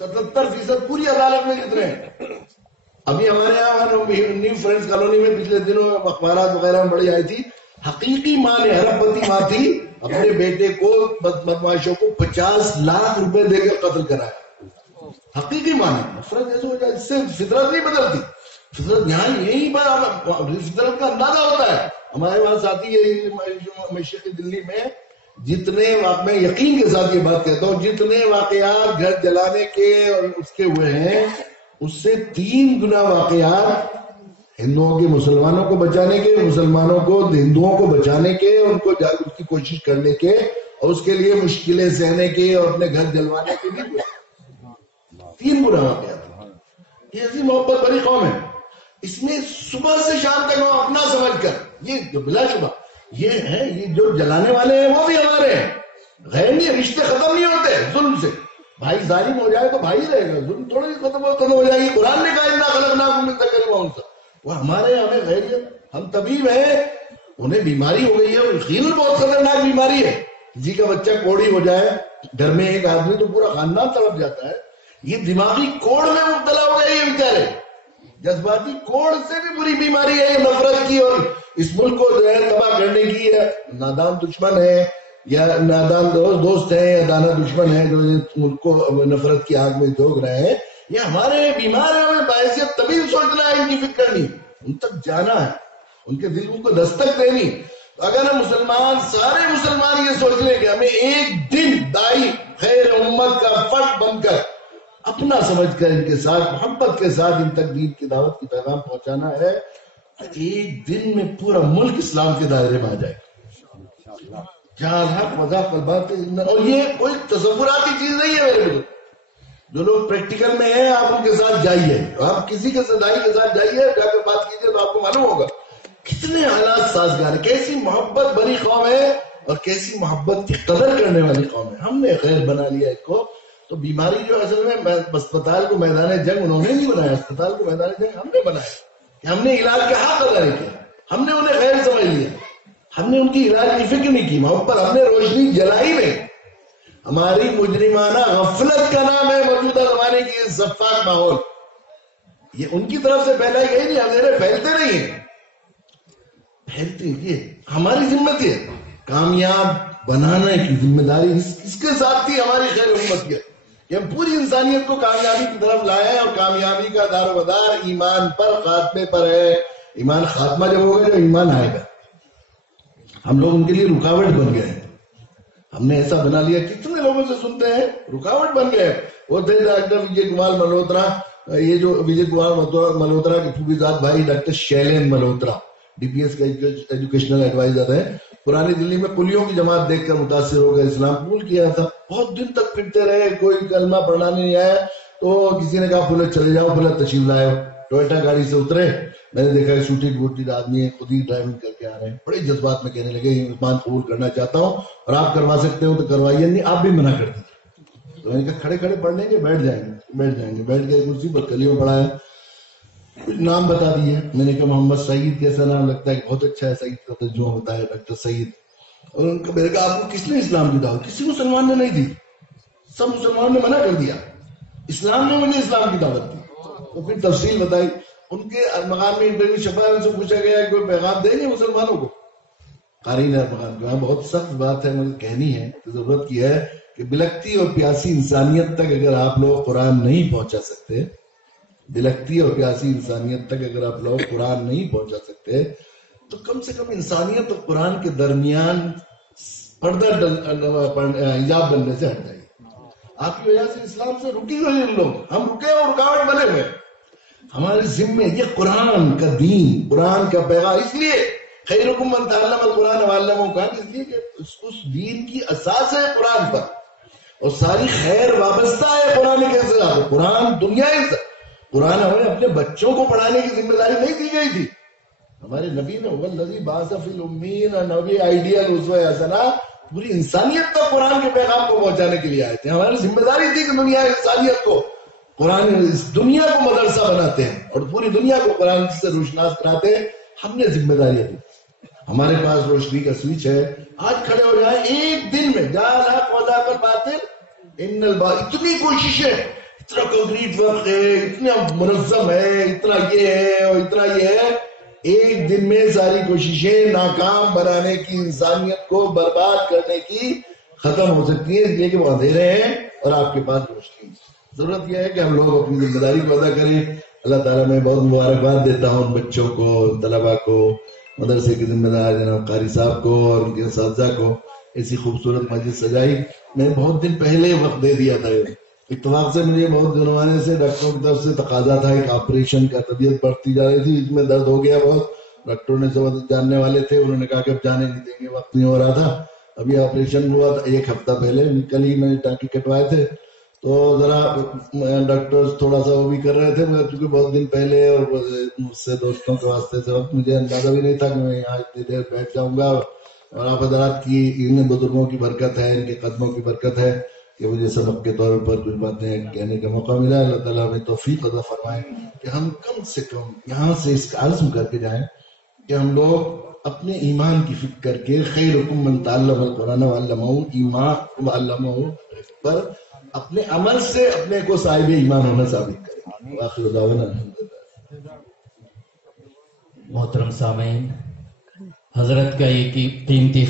77% پوری عدالت میں جیت رہے ہیں. ابھی ہمارے یہاں نیو فرینڈز کالونی میں پچھلے دنوں اخبارات وغیرہ میں بڑی آئی تھی, حقیقی ماں نے, ارب پتی ماں تھی, اپنے بیٹے کو بدماشوں کو 50 لاکھ روپے دے کر قتل کرایا. حقیقی ماں نے. نفرت ایسے ہو جائے, اس سے فطرت نہیں بدلتی. فطرت یہاں یہی فطرت کا اندازہ ہوتا ہے. ہمارے وہاں ساتھی مشرقی دلی میں جتنے میں یقین کے ساتھ یہ بات کہتا ہوں, جتنے واقعات گھر جلانے کے اور اس کے ہوئے ہیں, اس سے 3 گنا واقعات ہندوؤں کے مسلمانوں کو بچانے کے, مسلمانوں کو ہندوؤں کو بچانے کے, ان کو جاگرت کی کوشش کرنے کے, اور اس کے لیے مشکلیں سہنے کے اور اپنے گھر جلوانے کے بھی 3 گنا واقعات. یہ ایسی محبت بڑی قوم ہے. اس میں صبح سے شام تک وہ اپنا سمجھ کر, یہ بلا شبہ یہ ہے, یہ جو جلانے والے ہیں وہ بھی ہمارے ہیں, غیر نہیں. رشتے ختم نہیں ہوتے ظلم سے. بھائی ظالم ہو جائے تو بھائی رہے گا, ظلم تھوڑی ختم ہو جائے گی. قرآن نے کہا انا خلقناکم من ذکر و انثی, وہ ہمارے ہمیں غیریت. ہم طبیب ہیں, انہیں بیماری ہو گئی ہے, یقیناً بہت خطرناک بیماری ہے. کسی کا بچہ کوڑی ہو جائے گھر میں ایک آدمی تو پورا خاندان تڑپ جاتا ہے. یہ دماغی کوڑ میں مبتلا ہو گئے یہ بیچارے, جذباتی کوڑ سے بھی بری بیماری ہے یہ نفرت کی, اور اس ملک کو جو ہے تباہ کرنے کی ہے. نادان دشمن ہے یا نادان دوست ہیں یا دانا دشمن ہے جو ملک کو نفرت کی آگ میں جھونک رہے ہیں. یہ ہمارے بیمار ہیں, ہمیں باعثیت طبیب سوچنا ہے, ان کی فکر کرنی, ان تک جانا ہے, ان کے دلوں کو دستک دینی. اگر ہم مسلمان, سارے مسلمان یہ سوچ لیں کہ ہمیں ایک دن دائی خیر امت کا فرد بن کر اپنا سمجھ کر ان کے ساتھ محبت کے ساتھ ان تک دین کی دعوت کی پیغام پہنچانا ہے, ایک دن میں پورا ملک اسلام کے دائرے میں آ جائے. حق وضاح بات, اور یہ کوئی تصوراتی چیز نہیں ہے میرے بزرگ. جو لوگ پریکٹیکل میں ہیں آپ ان کے ساتھ جائیے, آپ کسی کے صدائی کے ساتھ جائیے, جا کر بات کیجیے تو آپ کو معلوم ہوگا کتنے حالات سازگار ہیں, کیسی محبت بڑی قوم ہے اور کیسی محبت کی قدر کرنے والی قوم ہے. ہم نے خیر بنا لیا اس کو. تو بیماری جو اصل میں اسپتال کو میدان جنگ انہوں نے نہیں بنایا, اسپتال کو میدان جنگ ہم نے بنایا, کہ ہم نے علاج کا حق ادا نہیں کیا, ہم نے انہیں خیر سمجھ لیا, ہم نے ان کی علاج کی فکر نہیں کی, محبت ہم نے روشنی جلائی نہیں. ہماری مجرمانہ غفلت کا نام ہے موجودہ زمانے کی زفاف ماحول. یہ ان کی طرف سے پھیلائی گئی نہیں, اندھیرے پھیلتے نہیں ہیں, پھیلتے یہ ہماری ذمہ ہے. کامیاب بنانے کی ذمہ داری اس کے ساتھ تھی ہماری خیر امت کی, کہ ہم پوری انسانیت کو کامیابی کی طرف لائیں, اور کامیابی کا دار و مدار ایمان پر, خاتمے پر ہے. ایمان خاتمہ جب ہوگا جو ایمان آئے گا. ہم لوگ ان کے لیے رکاوٹ بن گئے ہیں. ہم نے ایسا بنا لیا, کتنے لوگوں سے سنتے ہیں رکاوٹ بن گئے. وہ تھے ڈاکٹر وجے کمار ملہوترا, یہ جو وجے کمار ملہوترا کے پھوپھیزاد بھائی doctor Shailen Malhotra D P S کا ایجوکیشنل ایڈوائزر ہے, پرانی دلی میں پولیوں کی جماعت دیکھ کر متاثر ہو گئے, اسلام قبول کیا تھا. بہت دن تک پھرتے رہے, کوئی کلمہ پڑھانے نہیں آیا. تو کسی نے کہا پھولے چلے جاؤ, پھولے تشریف لائے. ٹوئٹا گاڑی سے اترے, میں نے دیکھا سوٹی بوٹی آدمی ہے, خود ہی ڈرائیونگ کر کے آ رہے ہیں. بڑے جذبات میں کہنے لگے ایمان قبول کرنا چاہتا ہوں, اور آپ کروا سکتے ہو تو کروائیے, نہیں آپ بھی منع کر دیجیے. تو میں نے کہا کھڑے کھڑے پڑھ لیں گے, بیٹھ جائیں گے. بیٹھ گئے کرسی پر, کلیوں پڑھایا, کچھ نام بتا دیے. میں نے کہا محمد سعید کیسا نام لگتا ہے, بہت اچھا ہے, سعید کا ترجمہ ہوتا ہے ڈاکٹر سعید. اور ان کا میں نے کہا آپ کو کس نے اسلام کی دعوت, کسی مسلمان نے نہیں دی, سب مسلمانوں نے منع کر دیا, اسلام نے مجھے اسلام کی دعوت دی. تو پھر تفصیل بتائی. ان کے ارمغان میں انٹرویو چھپا, ان سے پوچھا گیا کوئی پیغام دیں گے مسلمانوں کو. قارئین ارمغان کو بہت سخت بات ہے, مجھے کہنی ہے, ضرورت کی ہے کہ بلکتی اور پیاسی انسانیت تک اگر آپ لوگ قرآن نہیں پہنچا سکتے, بلکتی اور پیاسی انسانیت تک اگر آپ لوگ قرآن نہیں پہنچا سکتے, تو کم سے کم انسانیت اور قرآن کے درمیان پردہ حجاب بننے سے ہٹ جائیے. آپ کی وجہ سے اسلام سے رکی ہوئے لوگ, ہم رکے اور رکاوٹ بنے ہوئے. ہمارے ذمے یہ قرآن کا دین, قرآن کا پیغام. اس لیے خیرکم من تعلم القرآن وعلمہ کہا, اس لیے کہ اس دین کی اساس ہے قرآن پر, اور ساری خیر وابستہ ہے قرآن کے ساتھ. قرآن دنیا سے, قرآن ہمیں اپنے بچوں کو پڑھانے کی ذمہ داری نہیں دی گئی تھی. ہمارے نبی نے والذی بعث فی الامین, نبی آئیڈیل اسوہ حسنہ, پوری انسانیت تک قرآن کے پیغام کو پہنچانے کے لیے آئے تھے. ہماری ذمہ داری تھی کہ دنیا انسانیت کو قرآن, اس دنیا کو مدرسہ بناتے ہیں اور پوری دنیا کو قرآن سے روشناس کراتے ہیں. ہم نے ذمہ داری دی. ہمارے پاس روشنی کا سوئچ ہے. آج کھڑے ہو جائیں ایک دن میں, جا الحق وذاق الباطل ان الباطل, اتنی کوششیں, اتنا کنکریٹ ورک ہے، اتنا منظم ہے، اتنا یہ ہے اور اتنا یہ ہے، ایک دن میں ساری کوششیں ناکام بنانے کی، انسانیت کو برباد کرنے کی ختم ہو سکتی ہے، اس لیے کہ وہ اندھیرے ہیں اور آپ کے پاس روشنی۔ ضرورت یہ ہے کہ ہم لوگ اپنی ذمہ داری کو ادا کریں۔ اللہ تعالیٰ میں بہت مبارکباد دیتا ہوں ان بچوں کو، طلباء کو، مدرسے کے ذمہ دار جناب قاری صاحب کو اور ان کے اساتذہ کو، ایسی خوبصورت مجلس سجائی۔ میں نے بہت دن پہلے وقت دے دیا تھا، اتفاق سے مجھے بہت زمانے سے ڈاکٹروں کی طرف سے تقاضا تھا ایک آپریشن کا، طبیعت بڑھتی جا رہی تھی، اس میں درد ہو گیا بہت، ڈاکٹروں نے زبردست جاننے والے تھے، انہوں نے کہا کہ اب جانے نہیں دیں گے، وقت نہیں ہو رہا تھا۔ ابھی آپریشن ہوا تھا ایک ہفتہ پہلے، کل ہی میں نے ٹانکے کٹوائے تھے، تو ذرا ڈاکٹر تھوڑا سا وہ بھی کر رہے تھے، مگر چونکہ بہت دن پہلے اور مجھ سے دوستوں کے واسطے سے وقت مجھے اندازہ بھی نہیں تھا کہ میں یہاں اتنی دیر بیٹھ جاؤں گا، اور آپ حضرات کی ان بزرگوں کی برکت ہے، ان کے قدموں کی برکت ہے کہ مجھے سبق کے طور پر کچھ باتیں کہنے کا موقع ملا۔ اللہ تعالیٰ ہمیں توفیق عطا فرمائے کہ ہم کم سے کم یہاں سے اس کا عزم کر کے جائیں کہ ہم لوگ اپنے ایمان کی فکر کر کے خیرکم من تعلم القرآن وعلمہ، ایمان وعلمہ پر اپنے عمل سے اپنے کو صاحب ایمان ہونا ثابت کریں۔ آخر دعوانا الحمدللہ۔ محترم سامعین، حضرت کا یہ قیمتی